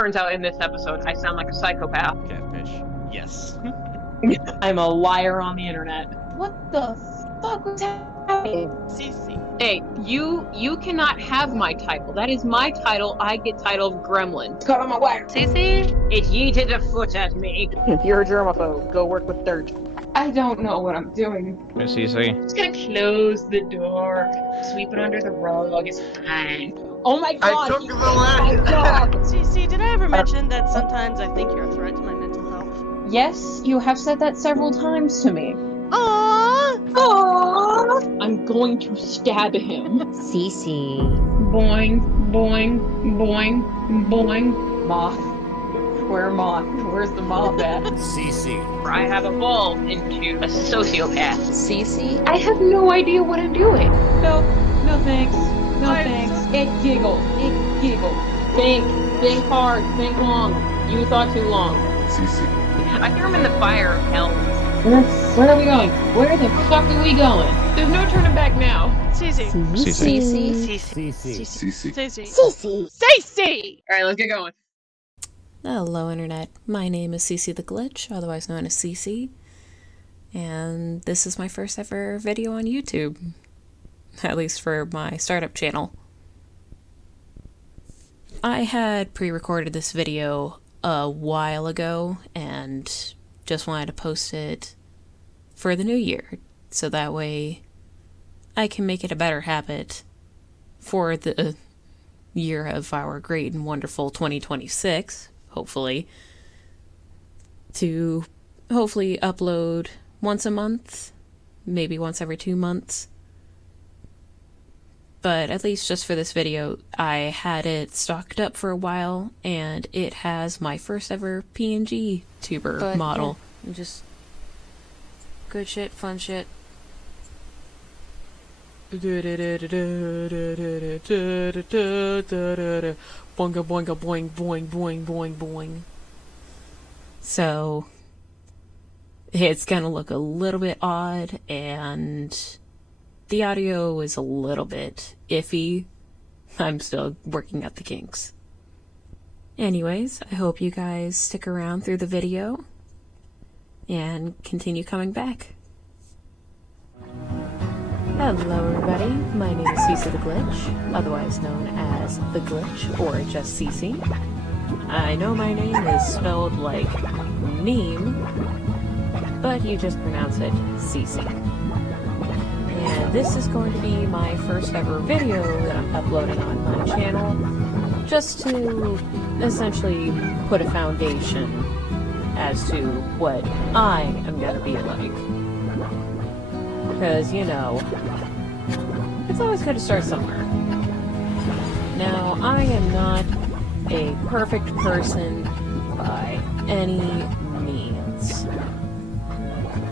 Turns out in this episode, I sound like a psychopath. Catfish. Yes. I'm a liar on the internet. What the fuck was happening? Cece. Hey, you cannot have my title. That is my title. I get titled Gremlin. Cut on my wire. Cece, it yeeted a foot at me. You're a germaphobe. Go work with dirt. I don't know what I'm doing. Hey, Cece. I'm just gonna close the door, sweep it under the rug. It's fine. Oh my god! I took the leg. Cece, did I ever mention that sometimes I think you're a threat to my mental health? Yes, you have said that several times to me. Aww! Aww. I'm going to stab him. Cece. Boing, boing, boing, boing. Moth. Where moth? Where's the moth at? Cece. I have evolved into a sociopath. Cece? I have no idea what I'm doing. No thanks. No thanks. It giggled. Think hard. Think long. You thought too long. Cece. I threw him in the fire of hell. Where are we going? Where the fuck are we going? There's no turning back now. Cece. Cece. Cece. Cece. Cece. Cece! Alright, let's get going. Hello Internet, my name is Cece the Glitch, otherwise known as Cece, and this is my first ever video on YouTube, at least for my startup channel. I had pre-recorded this video a while ago and just wanted to post it for the new year, so that way I can make it a better habit for the year of our great and wonderful 2026. Hopefully, to hopefully upload once a month, maybe once every 2 months. But at least just for this video, I had it stocked up for a while, and it has my first ever PNG tuber model. Yeah, just good shit, fun shit. Boinga boinga boing boing boing boing boing. So it's gonna look a little bit odd and the audio is a little bit iffy. I'm still working out the kinks. Anyways, I hope you guys stick around through the video and continue coming back. Hello everybody, my name is Cece the Glitch, otherwise known as The Glitch, or just Cece. I know my name is spelled like meme, but you just pronounce it Cece. And this is going to be my first ever video that I'm uploading on my channel, just to essentially put a foundation as to what I am going to be like. Because, you know, it's always good to start somewhere. Now, I am not a perfect person by any means.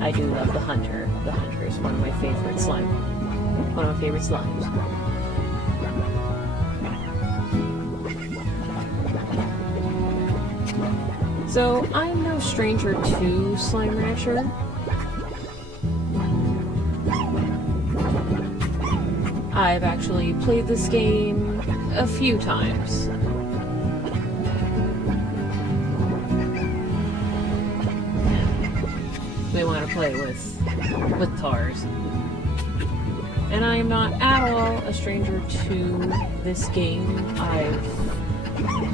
I do love the Hunter. The Hunter is one of my favorite slimes. So, I'm no stranger to Slime Rancher. I've actually played this game a few times. We want to play with TARS. And I am not at all a stranger to this game. I've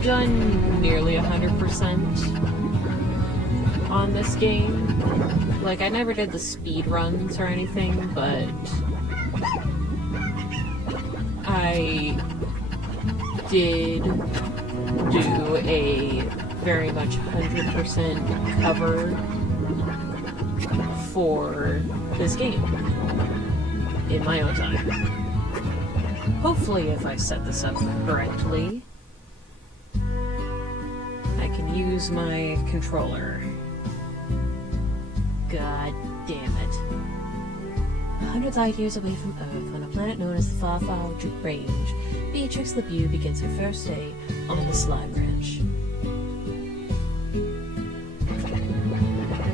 done nearly 100% on this game. Like, I never did the speed runs or anything, but I did do a very much 100% cover for this game in my own time. Hopefully, if I set this up correctly, I can use my controller. God damn it. 100 light years away from Earth, on a planet known as the Far Far Range, Beatrix LeBeau begins her first day on the Slime Ranch.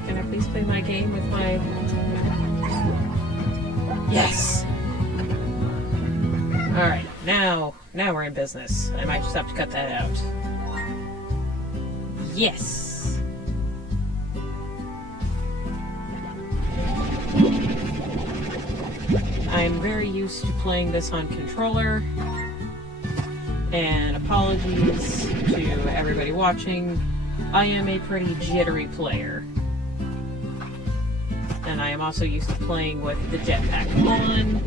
Can I please play my game with my... Yes! Alright, now we're in business. I might just have to cut that out. Yes. I'm very used to playing this on controller, and apologies to everybody watching. I am a pretty jittery player. And I am also used to playing with the jetpack on,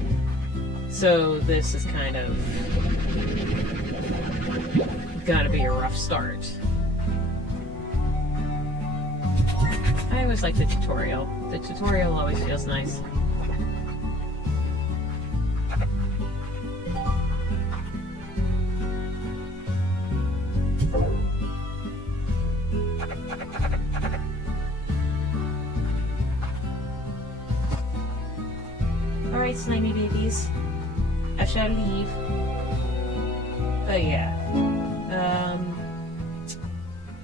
so this is kind of gonna be a rough start. I always like the tutorial. The tutorial always feels nice. Alright, slimy babies. I shall leave. But yeah.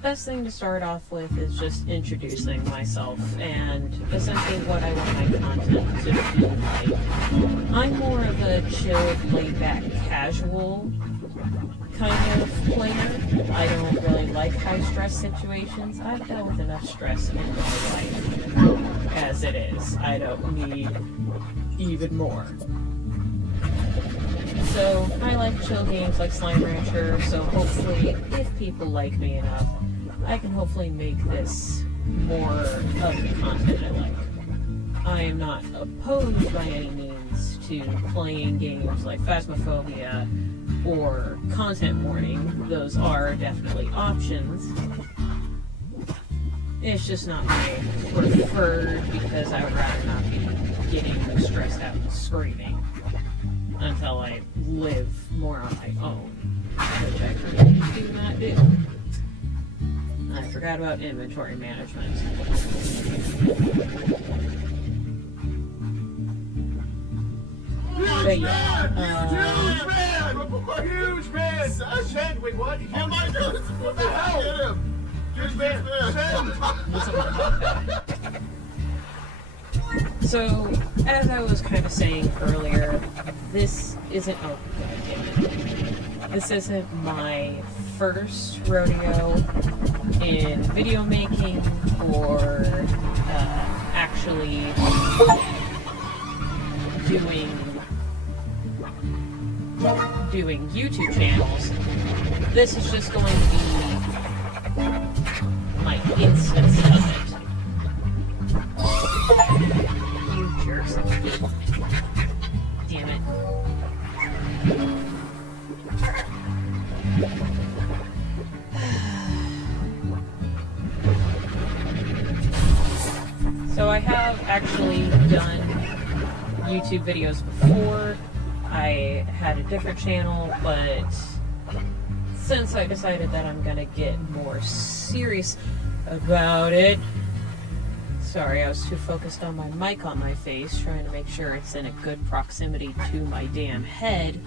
Best thing to start off with is just introducing myself and essentially what I want my content to be like. I'm more of a chilled, laid-back, casual kind of player. I don't really like high-stress situations. I've dealt with enough stress in my life as it is. I don't need even more. So I like chill games like Slime Rancher, so hopefully if people like me enough, I can hopefully make this more of the content I like. I am not opposed by any means to playing games like Phasmophobia or Content Warning. Those are definitely options. It's just not my preferred because I would rather not be getting stressed out and screaming until I live more on my own, which I currently do not do. I forgot about inventory management. But yeah, Huge man! Shen, wait, what? Oh my god, what the hell? Get him! Huge man! so, as I was kind of saying earlier, this isn't, oh god damn it. This isn't my first rodeo in video making or actually doing YouTube channels. This is just going to be my instance of it. You jerks. Damn it. So I have actually done YouTube videos before. I had a different channel, but since I decided that I'm gonna get more serious about it, sorry, I was too focused on my mic on my face, trying to make sure it's in a good proximity to my damn head,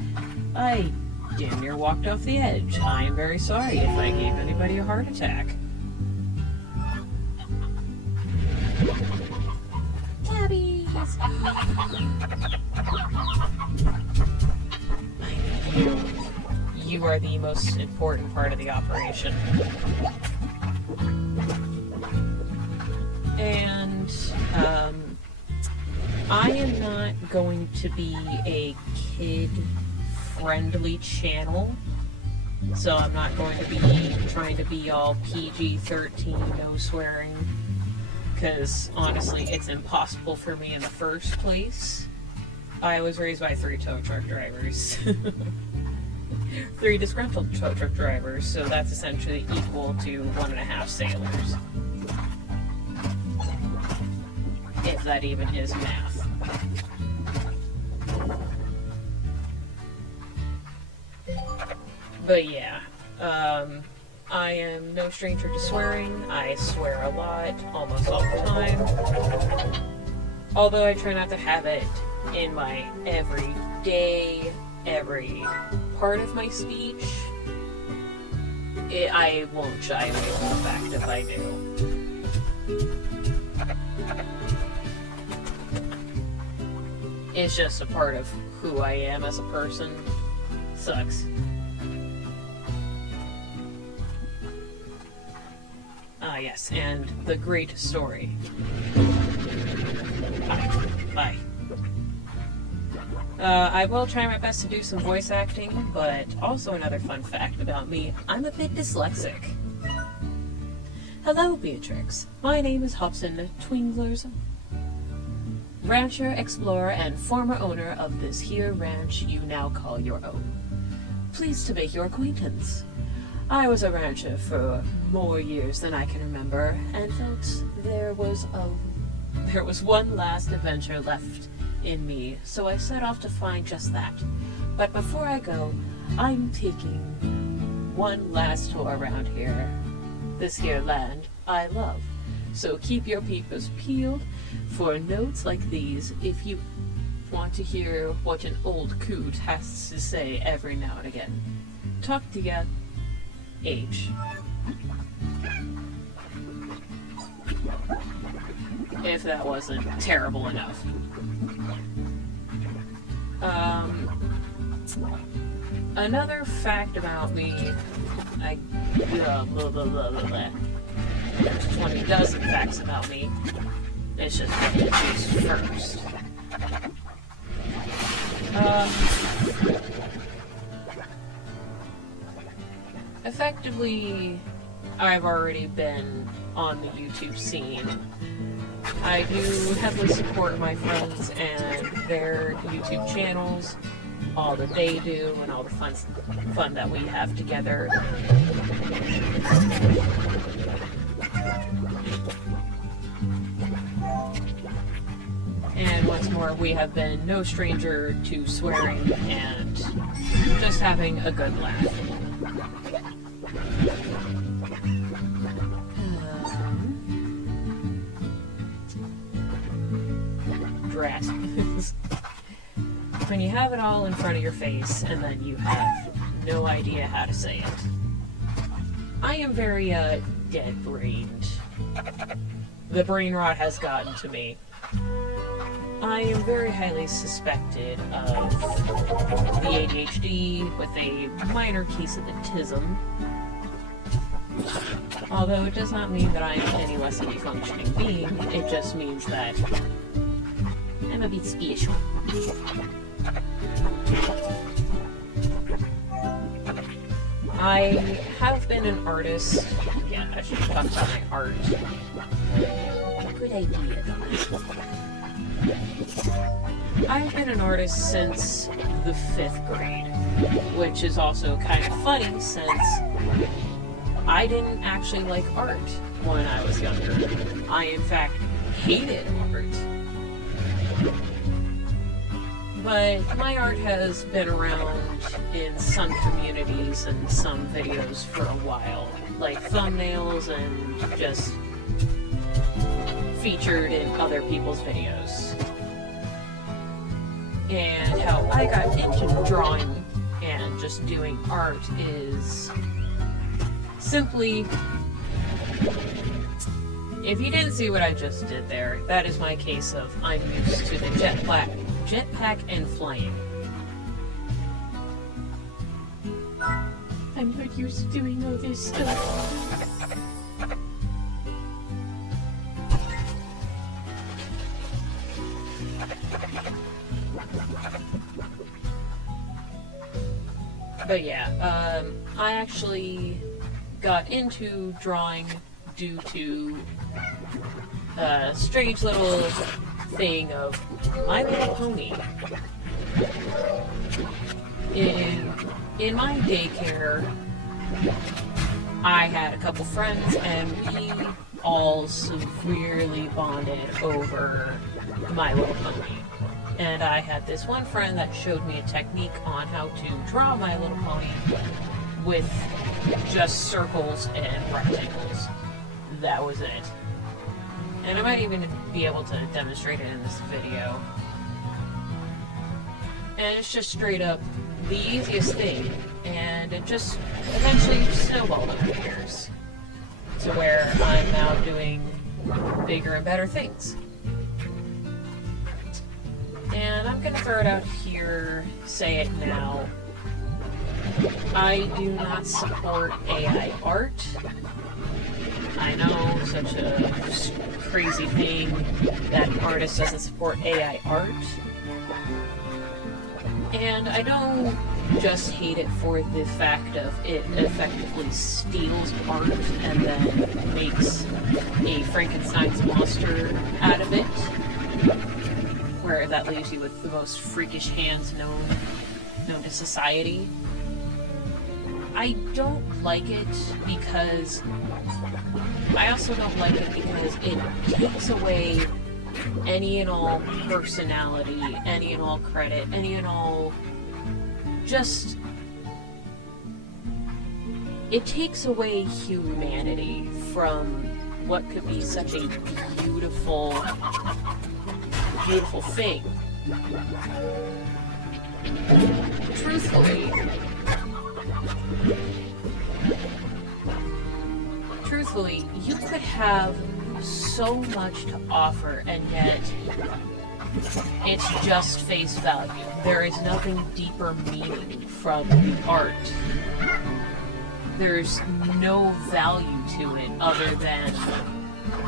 I damn near walked off the edge. I am very sorry if I gave anybody a heart attack. Cabbies! You are the most important part of the operation. And, I am not going to be a kid-friendly channel, so I'm not going to be trying to be all PG-13, no swearing, because honestly, it's impossible for me in the first place. I was raised by 3 tow truck drivers. 3 disgruntled tow truck drivers, so that's essentially equal to 1.5 sailors. If that even is math. But yeah, I am no stranger to swearing. I swear a lot, almost all the time. Although I try not to have it in my every part of my speech. I won't shy away from the fact if I do. It's just a part of who I am as a person. Sucks. Ah, yes, and the great story. Bye. I will try my best to do some voice acting, but also another fun fact about me, I'm a bit dyslexic. Hello, Beatrix. My name is Hobson Twinglers, rancher, explorer, and former owner of this here ranch you now call your own. Pleased to make your acquaintance. I was a rancher for more years than I can remember, and felt there was one last adventure left in me, so I set off to find just that. But before I go, I'm taking one last tour around here. This here land I love. So keep your peepers peeled for notes like these if you want to hear what an old coot has to say every now and again. Talk to ya, H. If that wasn't terrible enough. Another fact about me, there's 20 dozen facts about me. It's just what to choose first. Effectively, I've already been on the YouTube scene. I do heavily support my friends and their YouTube channels, all that they do, and all the fun that we have together. And once more, we have been no stranger to swearing and just having a good laugh. Drat. When you have it all in front of your face and then you have no idea how to say it. I am very, dead-brained. The brain rot has gotten to me. I am very highly suspected of the ADHD with a minor case of autism. Although it does not mean that I am any less of a functioning being, it just means that I'm a bit special. I have been an artist. Yeah, I should talk about my art. Good idea. I've been an artist since the 5th grade, which is also kind of funny since I didn't actually like art when I was younger. I, in fact, hated art. But my art has been around in some communities and some videos for a while, like thumbnails and just featured in other people's videos. And how I got into drawing and just doing art is simply, if you didn't see what I just did there, that is my case of I'm used to the jetpack and flying. I'm not used to doing all this stuff. But yeah, I actually got into drawing due to a strange little thing of My Little Pony. In my daycare, I had a couple friends and we all severely bonded over My Little Pony. And I had this one friend that showed me a technique on how to draw My Little Pony with just circles and rectangles. That was it. And I might even be able to demonstrate it in this video. And it's just straight up the easiest thing, and it just eventually snowballed over the years to where I'm now doing bigger and better things. And I'm gonna throw it out here, say it now. I do not support AI art. I know, such a crazy thing that an artist doesn't support AI art. And I don't just hate it for the fact of it effectively steals art and then makes a Frankenstein's monster out of it, where that leaves you with the most freakish hands known to society. I don't like it because I also don't like it because it takes away any and all personality, any and all credit, any and all just... It takes away humanity from what could be such a beautiful, beautiful thing. Truthfully, you could have so much to offer, and yet it's just face value. There is nothing deeper meaning from the art. There's no value to it other than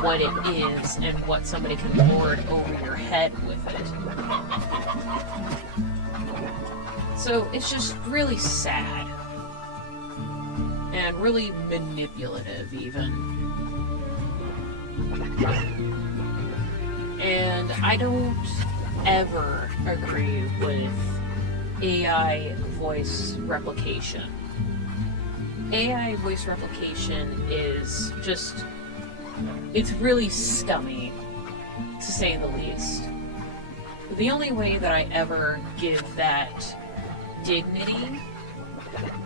what it is and what somebody can lord over your head with it. So it's just really sad. And really manipulative, even. And I don't ever agree with AI voice replication. AI voice replication is just... it's really scummy, to say the least. The only way that I ever give that dignity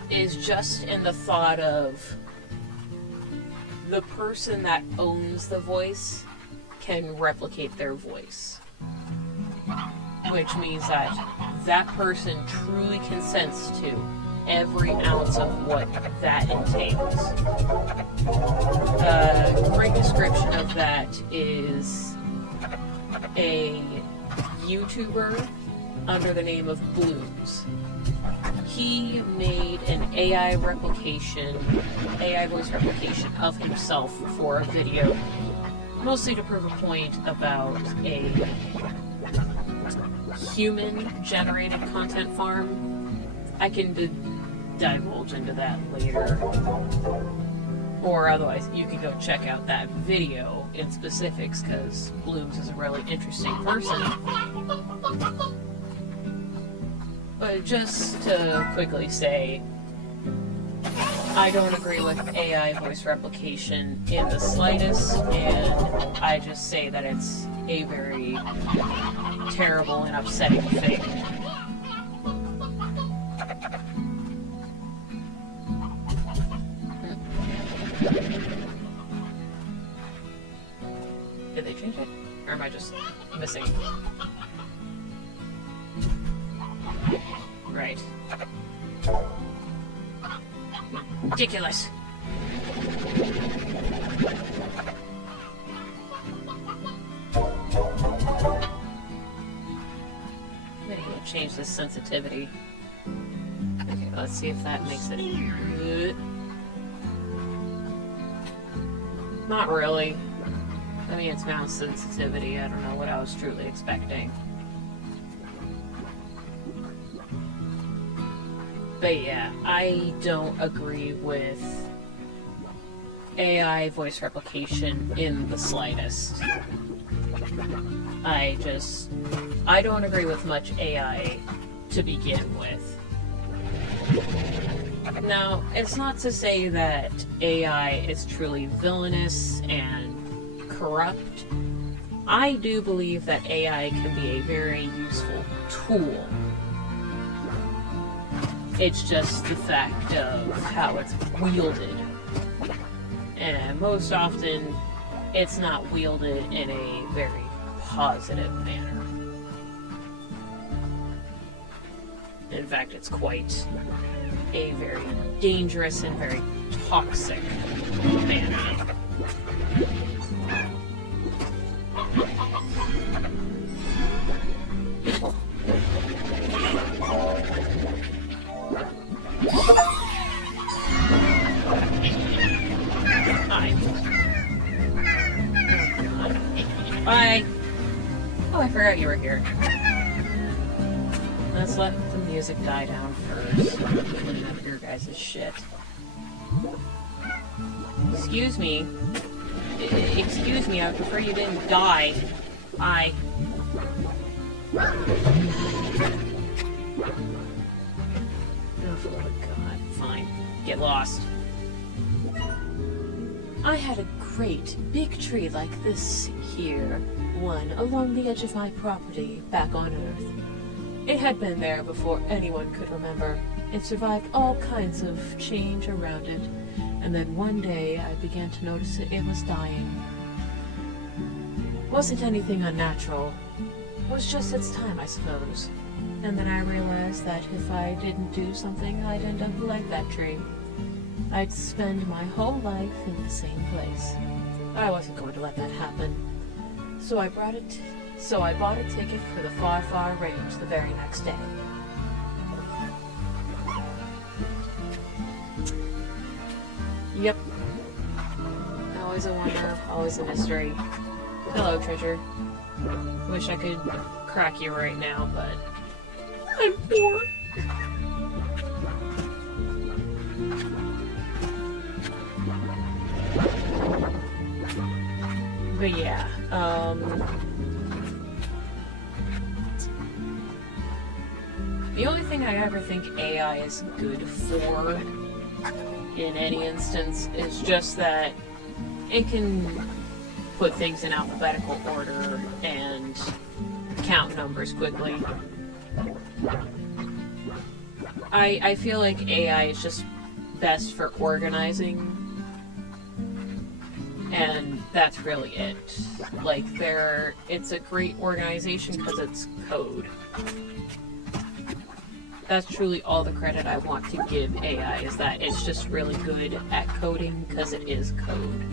is just in the thought of the person that owns the voice can replicate their voice. Which means that that person truly consents to every ounce of what that entails. A great description of that is a YouTuber under the name of Blooms. He made an AI voice replication of himself for a video, mostly to prove a point about a human-generated content farm. I can divulge into that later. Or otherwise, you can go check out that video in specifics, because Blooms is a really interesting person. But just to quickly say, I don't agree with AI voice replication in the slightest, and I just say that it's a very terrible and upsetting thing. Did they change it? Or am I just missing? Right. Ridiculous. I'm gonna change this sensitivity. Okay, let's see if that makes it good. Not really. I mean, it's mouse sensitivity. I don't know what I was truly expecting. But yeah, I don't agree with AI voice replication in the slightest. I don't agree with much AI to begin with. Now, it's not to say that AI is truly villainous and corrupt. I do believe that AI can be a very useful tool. It's just the fact of how it's wielded. And most often, it's not wielded in a very positive manner. In fact, it's quite a very dangerous and very toxic manner. Hi. Bye! Oh, I forgot you were here. Let's let the music die down first. Clean up your guys' shit. Excuse me. Excuse me, I would prefer you didn't die. Bye. Oh, God. Fine. Get lost. I had a great big tree like this here, one along the edge of my property back on Earth. It had been there before anyone could remember. It survived all kinds of change around it, and then one day I began to notice it was dying. Wasn't anything unnatural. Was just its time, I suppose. And then I realized that if I didn't do something, I'd end up like that tree. I'd spend my whole life in the same place. I wasn't going to let that happen. So I bought a ticket for the far, far range the very next day. Yep. Always a wonder, always a mystery. Hello, treasure. Wish I could crack you right now, but I'm poor. But yeah, the only thing I ever think AI is good for in any instance is just that it can put things in alphabetical order and count numbers quickly. I feel like AI is just best for organizing, and that's really it. Like, it's a great organization because it's code. That's truly all the credit I want to give AI, is that it's just really good at coding because it is code.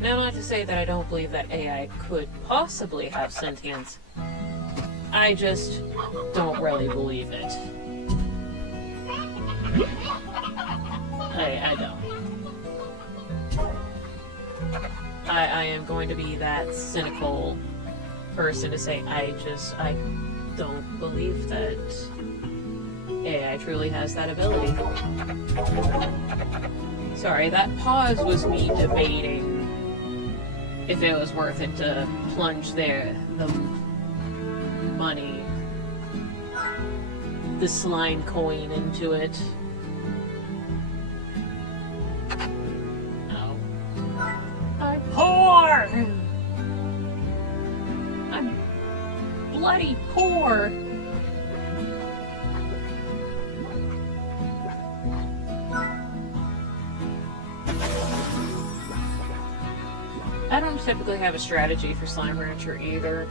Now, not to say that I don't believe that AI could possibly have sentience. I just don't really believe it. I don't. I am going to be that cynical person to say I don't believe that AI truly has that ability. Sorry, that pause was me debating if it was worth it to plunge the money, the slime coin into it. Oh. I'm poor! I'm bloody poor! I don't typically have a strategy for Slime Rancher either.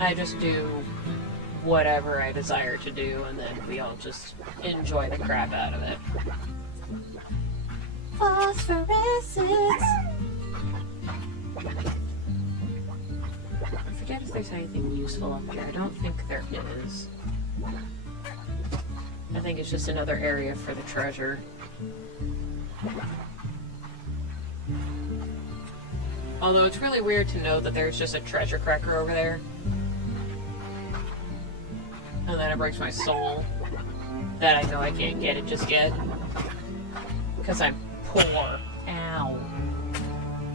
I just do whatever I desire to do, and then we all just enjoy the crap out of it. Phosphorescence! I forget if there's anything useful up here. I don't think there is. I think it's just another area for the treasure. Although it's really weird to know that there's just a treasure cracker over there. And then it breaks my soul that I know I can't get it just yet. Because I'm poor. Ow.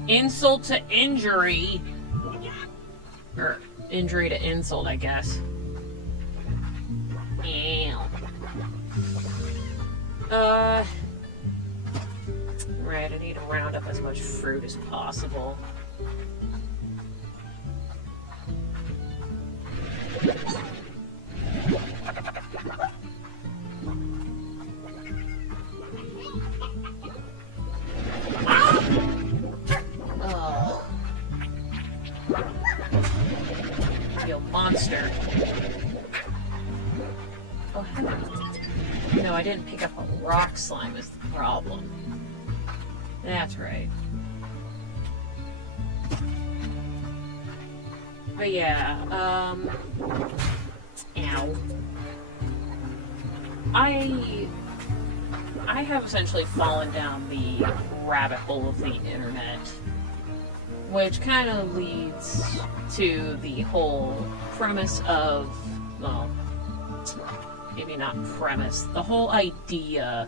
Insult to injury. Or injury to insult, I guess. Ow. Right, I need to round up as much fruit as possible. Oh. You monster. Oh, hello. No, I didn't pick up a rock slime is the problem. That's right. But yeah, ow. I have essentially fallen down the rabbit hole of the internet which kind of leads to the whole premise of, well, maybe not premise, the whole idea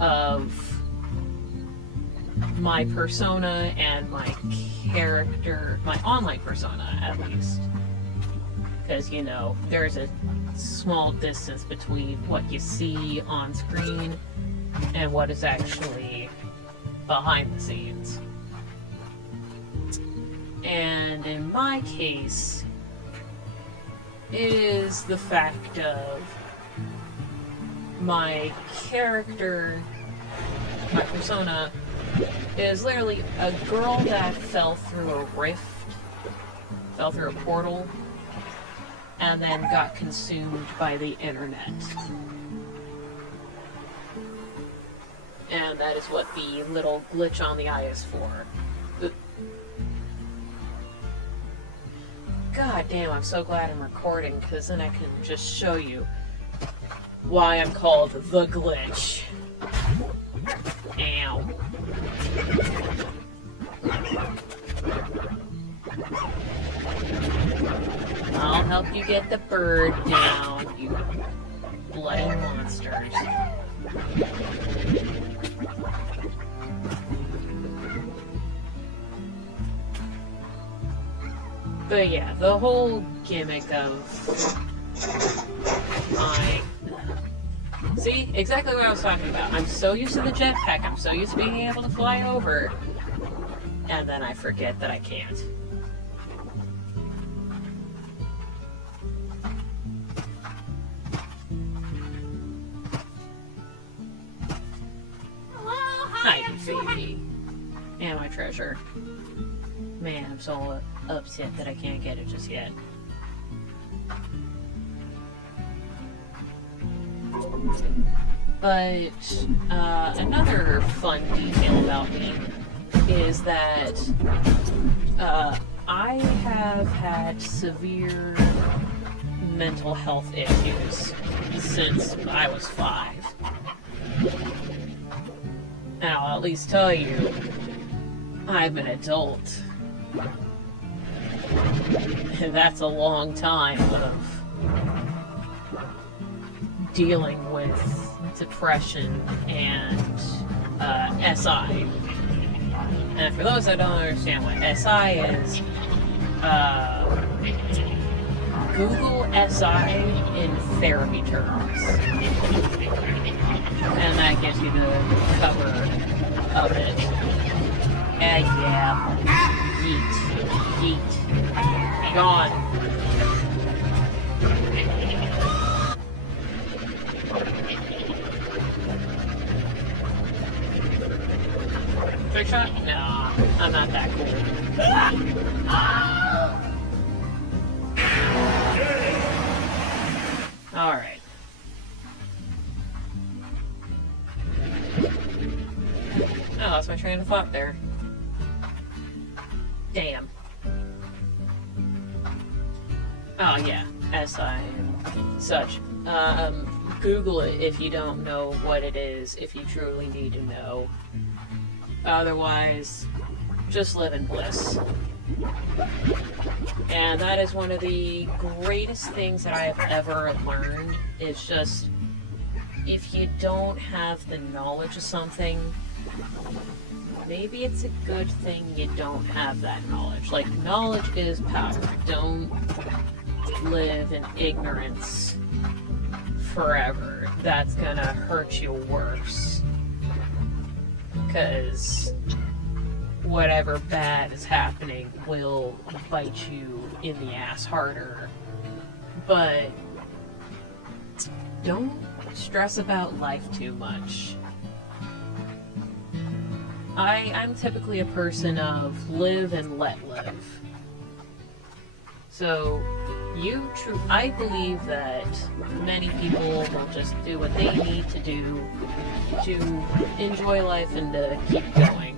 of my persona and my character, my online persona at least. Because, you know, there's a small distance between what you see on screen and what is actually behind the scenes. And in my case, it is the fact of my character, my persona, is literally a girl that fell through a rift, fell through a portal, and then got consumed by the internet. And that is what the little glitch on the eye is for. God damn, I'm so glad I'm recording, because then I can just show you why I'm called the Glitch. Ow. I'll help you get the bird down, you bloody monsters. But yeah, the whole gimmick of my... See? Exactly what I was talking about. I'm so used to the jetpack, I'm so used to being able to fly over, and then I forget that I can't. Hi, baby. And my treasure. Man, I'm so upset that I can't get it just yet. But another fun detail about me is that I have had severe mental health issues since I was 5. And I'll at least tell you, I'm an adult. And that's a long time of dealing with depression and SI. And for those that don't understand what SI is, Google SI in therapy terms. And that gives you the cover of it. And yeah, yeet, be gone. Trick shot? No, I'm not that cool. Alright. Oh, that's my train of thought there. Damn. Oh yeah, SI and such. Google it if you don't know what it is, if you truly need to know. Otherwise, just live in bliss. And that is one of the greatest things that I have ever learned. It's just, if you don't have the knowledge of something, maybe it's a good thing you don't have that knowledge. Like, knowledge is power. Don't live in ignorance forever. That's gonna hurt you worse. Because whatever bad is happening will bite you in the ass harder. But don't stress about life too much. I'm typically a person of live and let live. So, I believe that many people will just do what they need to do to enjoy life and to keep going.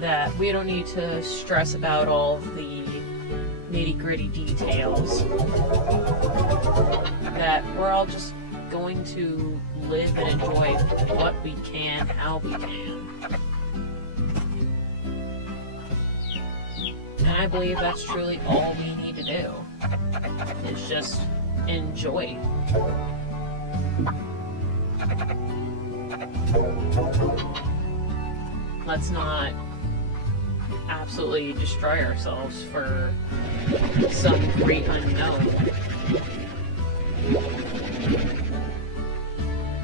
That we don't need to stress about all of the nitty-gritty details. That we're all just going to live and enjoy what we can, how we can. I believe that's truly all we need to do, is just enjoy. Let's not absolutely destroy ourselves for some great unknown.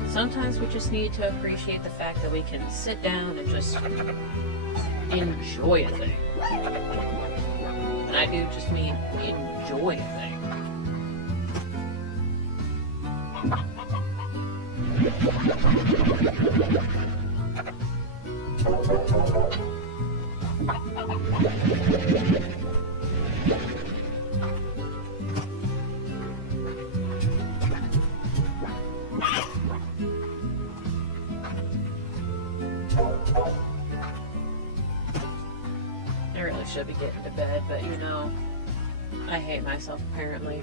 Sometimes we just need to appreciate the fact that we can sit down and just enjoy a thing. And I do just mean enjoy a thing. I really should be getting to bed, but you know, I hate myself apparently.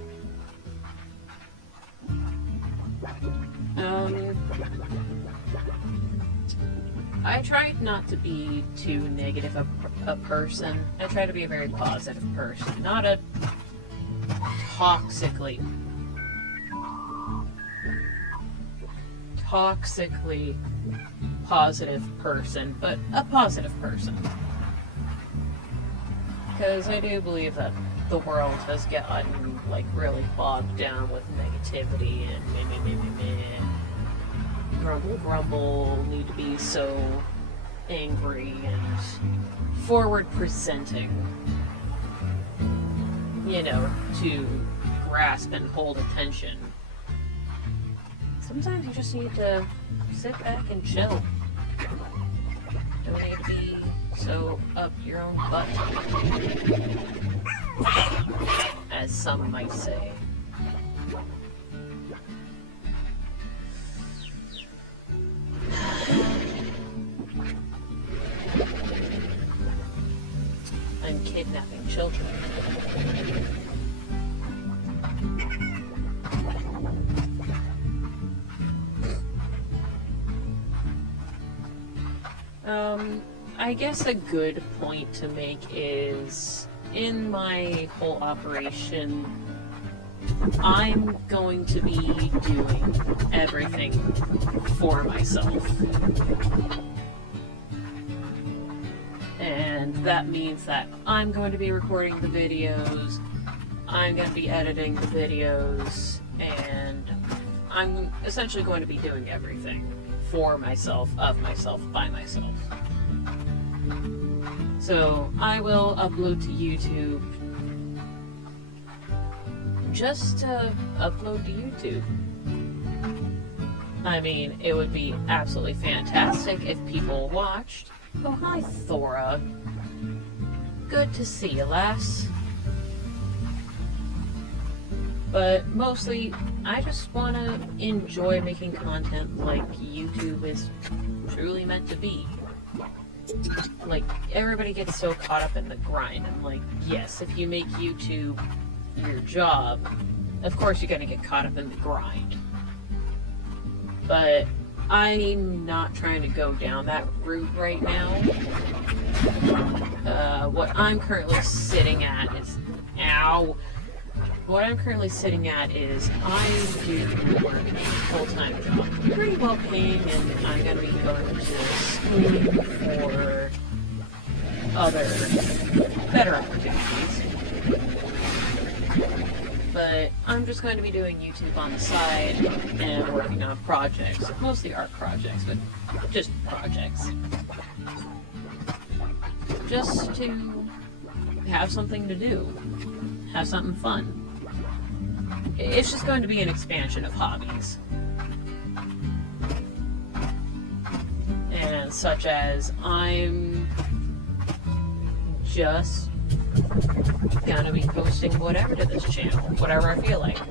I tried not to be too negative a person. I try to be a very positive person, not a toxically positive person, but a positive person. Because I do believe that the world has gotten like really bogged down with negativity and meh. Grumble, need to be so angry and forward presenting, you know, to grasp and hold attention. Sometimes you just need to sit back and chill. Don't need to be so up your own butt, as some might say. I'm kidnapping children. I guess a good point to make is, in my whole operation, I'm going to be doing everything for myself. And that means that I'm going to be recording the videos, I'm going to be editing the videos, and I'm essentially going to be doing everything for myself, of myself, by myself. So I will upload to YouTube just to upload to YouTube. I mean, it would be absolutely fantastic if people watched. Oh, hi, Thora. Good to see you, lass. But mostly, I just want to enjoy making content like YouTube is truly meant to be. Like, everybody gets so caught up in the grind. And like, yes, if you make YouTube your job, of course you're gonna get caught up in the grind. But I'm not trying to go down that route right now. What I'm currently sitting at is... Ow! What I'm currently sitting at is I do work a full-time job. Pretty well paying, and I'm going to be going to school for other, better opportunities. But I'm just going to be doing YouTube on the side and working on projects. Mostly art projects, but just projects. Just to have something to do. Have something fun. It's just going to be an expansion of hobbies. And such as, I'm just gonna be posting whatever to this channel, whatever I feel like.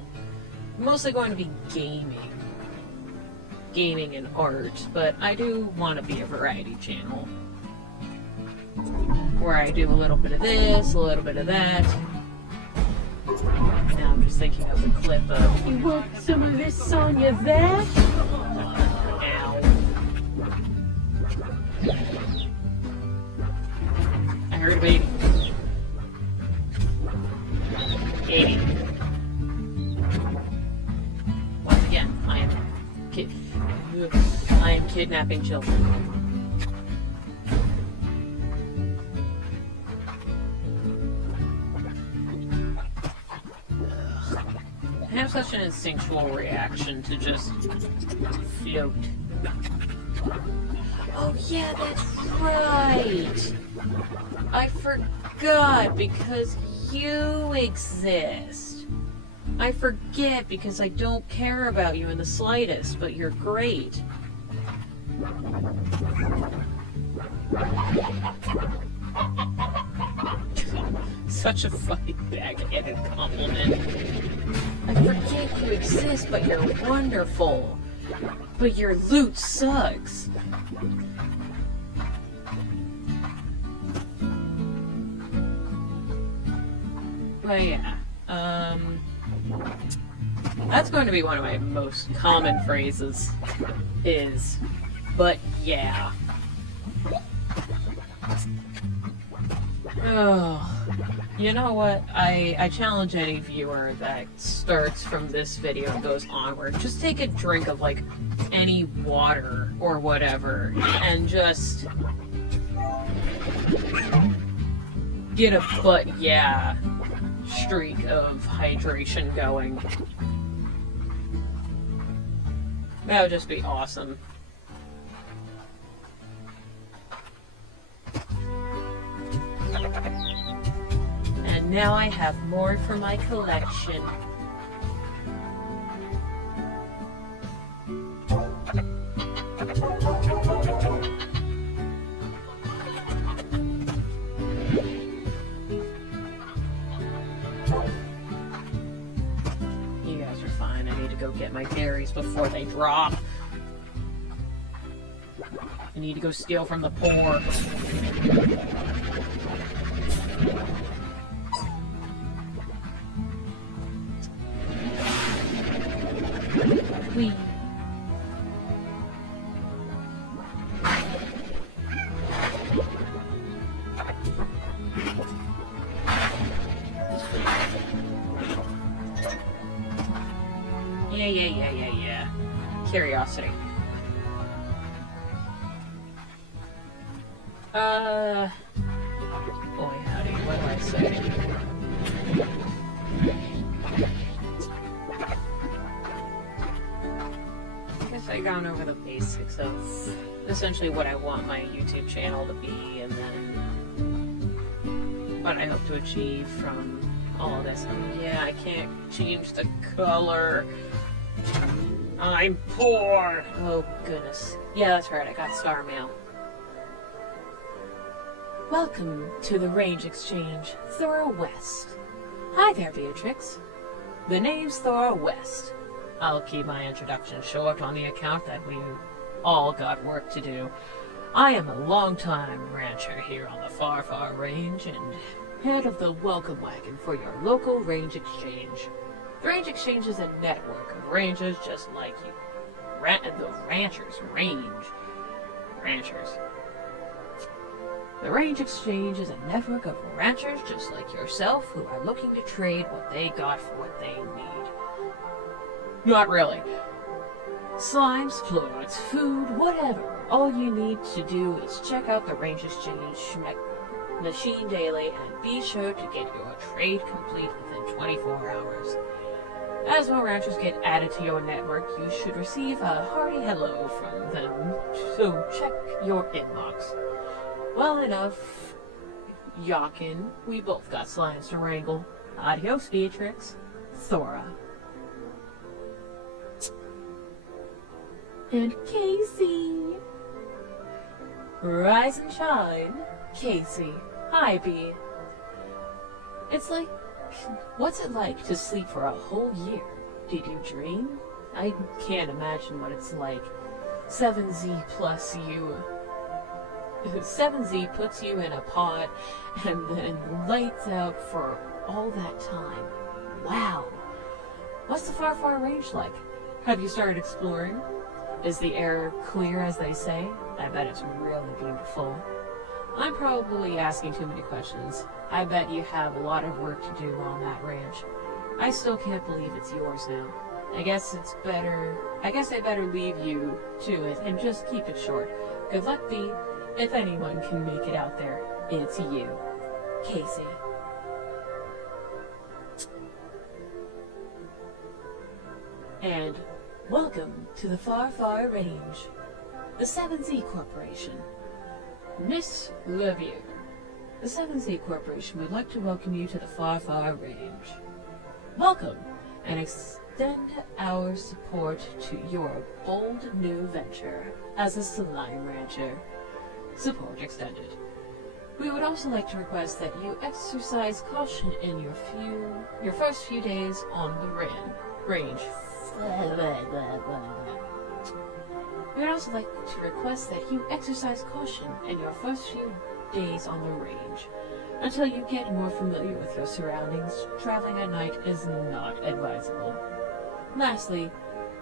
Mostly going to be gaming and art, but I do want to be a variety channel. Where I do a little bit of this, a little bit of that. Now I'm just thinking of the clip of, you want some of this on your veg? Ow. I heard a baby. kidnapping children. I have such an instinctual reaction to just float. Oh yeah, that's right! I forgot because you exist. I forget because I don't care about you in the slightest, but you're great. Such a funny backhanded compliment. I forget you exist, but you're wonderful. But your loot sucks. But yeah, that's going to be one of my most common phrases, is, but yeah. Oh, you know what? I challenge any viewer that starts from this video and goes onward, just take a drink of, like, any water or whatever, and just get a but yeah streak of hydration going. That would just be awesome. And now I have more for my collection. You guys are fine. I need to go get my berries before they drop. I need to go steal from the poor. Whee. Yeah. Curiosity. Boy howdy, what do I say? I guess I've gone over the basics of essentially what I want my YouTube channel to be, and then what I hope to achieve from all of this. Oh yeah, I can't change the color. I'm poor. Oh goodness. Yeah, that's right, I got Star Mail. Welcome to the Range Exchange, Thora West. Hi there, Beatrix. The name's Thora West. I'll keep my introduction short on the account that we all got work to do. I am a long-time rancher here on the Far Far Range and head of the welcome wagon for your local Range Exchange. The Range Exchange is a network of rangers just like you. The ranchers. Ranchers. The Range Exchange is a network of ranchers just like yourself who are looking to trade what they got for what they need. Not really. Slimes, plorts, food, whatever. All you need to do is check out the Range Exchange machine daily and be sure to get your trade complete within 24 hours. As more ranchers get added to your network, you should receive a hearty hello from them, so check your inbox. Well enough, Yakin. We both got slimes to wrangle. Adios, Beatrix. Thora. And Casey. Rise and shine. Casey. Hi, Bea. It's like, what's it like to sleep for a whole year? Did you dream? I can't imagine what it's like. 7Z plus you. 7Z puts you in a pod and then lights out for all that time. Wow. What's the Far Far Range like? Have you started exploring? Is the air clear as they say? I bet it's really beautiful. I'm probably asking too many questions. I bet you have a lot of work to do on that ranch. I still can't believe it's yours now. I guess I better leave you to it and just keep it short. Good luck, B. If anyone can make it out there, it's you. Casey. And welcome to the Far, Far Range. The 7Z Corporation. Miss Levier. The 7Z Corporation would like to welcome you to the Far, Far Range. Welcome, and extend our support to your bold new venture as a slime rancher. Support extended. We would also like to request that you exercise caution in your first few days on the range. We would also like to request that you exercise caution in your first few days on the range. Until you get more familiar with your surroundings, traveling at night is not advisable. Lastly,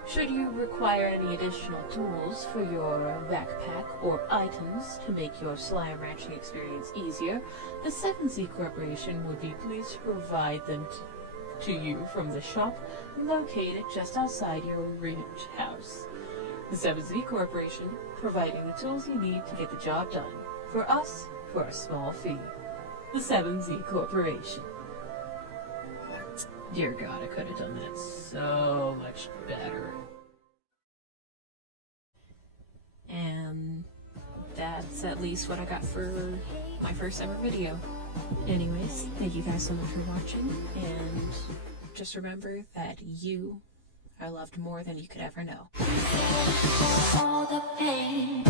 should you require any additional tools for your backpack or items to make your slime ranching experience easier, the 7Z Corporation would be pleased to provide them to you from the shop located just outside your ranch house. The 7Z Corporation, providing the tools you need to get the job done. For us, for a small fee. The 7Z Corporation. Dear God, I could have done that so much better. And that's at least what I got for my first ever video. Anyways, thank you guys so much for watching, and just remember that you are loved more than you could ever know. All the pain.